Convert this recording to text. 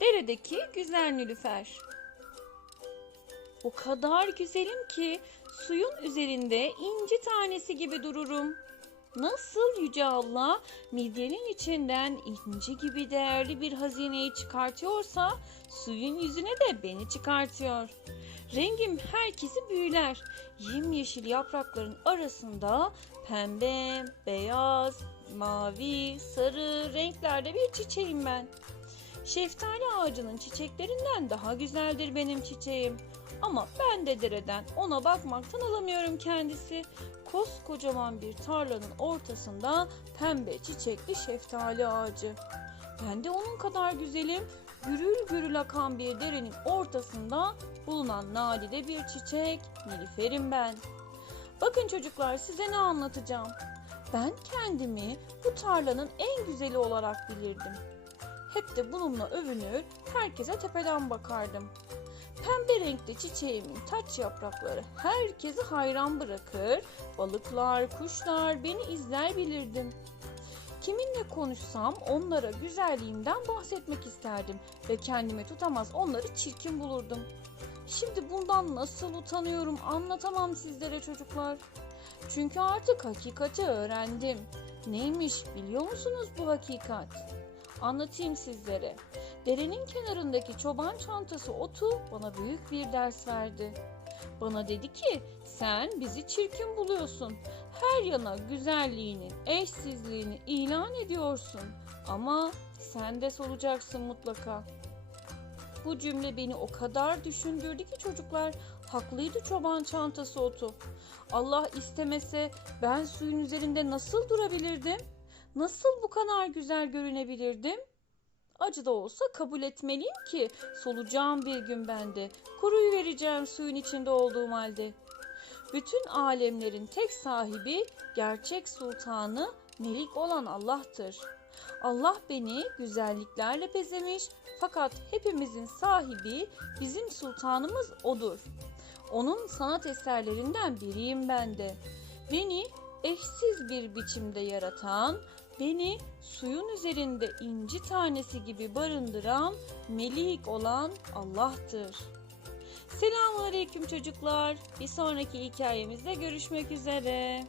Deredeki güzel nülüfer. O kadar güzelim ki suyun üzerinde inci tanesi gibi dururum. Nasıl Yüce Allah midyenin içinden inci gibi değerli bir hazineyi çıkartıyorsa suyun yüzüne de beni çıkartıyor. Rengim herkesi büyüler. Yemyeşil yaprakların arasında pembe, beyaz, mavi, sarı renklerde bir çiçeğim ben. Şeftali ağacının çiçeklerinden daha güzeldir benim çiçeğim. Ama ben de dereden ona bakmaktan alamıyorum kendisi. Koskocaman bir tarlanın ortasında pembe çiçekli şeftali ağacı. Ben de onun kadar güzelim. Gürül gürül akan bir derenin ortasında bulunan nadide bir çiçek, nilüferim ben. Bakın çocuklar size ne anlatacağım. Ben kendimi bu tarlanın en güzeli olarak bilirdim. Hep de bununla övünür, herkese tepeden bakardım. Pembe renkli çiçeğimin taç yaprakları herkesi hayran bırakır, balıklar, kuşlar beni izler bilirdim. Kiminle konuşsam onlara güzelliğimden bahsetmek isterdim ve kendimi tutamaz onları çirkin bulurdum. Şimdi bundan nasıl utanıyorum anlatamam sizlere çocuklar. Çünkü artık hakikati öğrendim. Neymiş biliyor musunuz bu hakikat? Anlatayım sizlere. Derenin kenarındaki çoban çantası otu bana büyük bir ders verdi. Bana dedi ki sen bizi çirkin buluyorsun. Her yana güzelliğinin eşsizliğini ilan ediyorsun. Ama sen de solacaksın mutlaka. Bu cümle beni o kadar düşündürdü ki çocuklar haklıydı çoban çantası otu. Allah istemese ben suyun üzerinde nasıl durabilirdim? Nasıl bu kadar güzel görünebilirdim? Acı da olsa kabul etmeliyim ki solacağım bir gün bende. Kuruyu vereceğim suyun içinde olduğum halde. Bütün alemlerin tek sahibi, gerçek sultanı, melik olan Allah'tır. Allah beni güzelliklerle bezemiş fakat hepimizin sahibi bizim sultanımız odur. Onun sanat eserlerinden biriyim ben de. Beni eşsiz bir biçimde yaratan, beni suyun üzerinde inci tanesi gibi barındıran, melik olan Allah'tır. Selamünaleyküm çocuklar. Bir sonraki hikayemizde görüşmek üzere.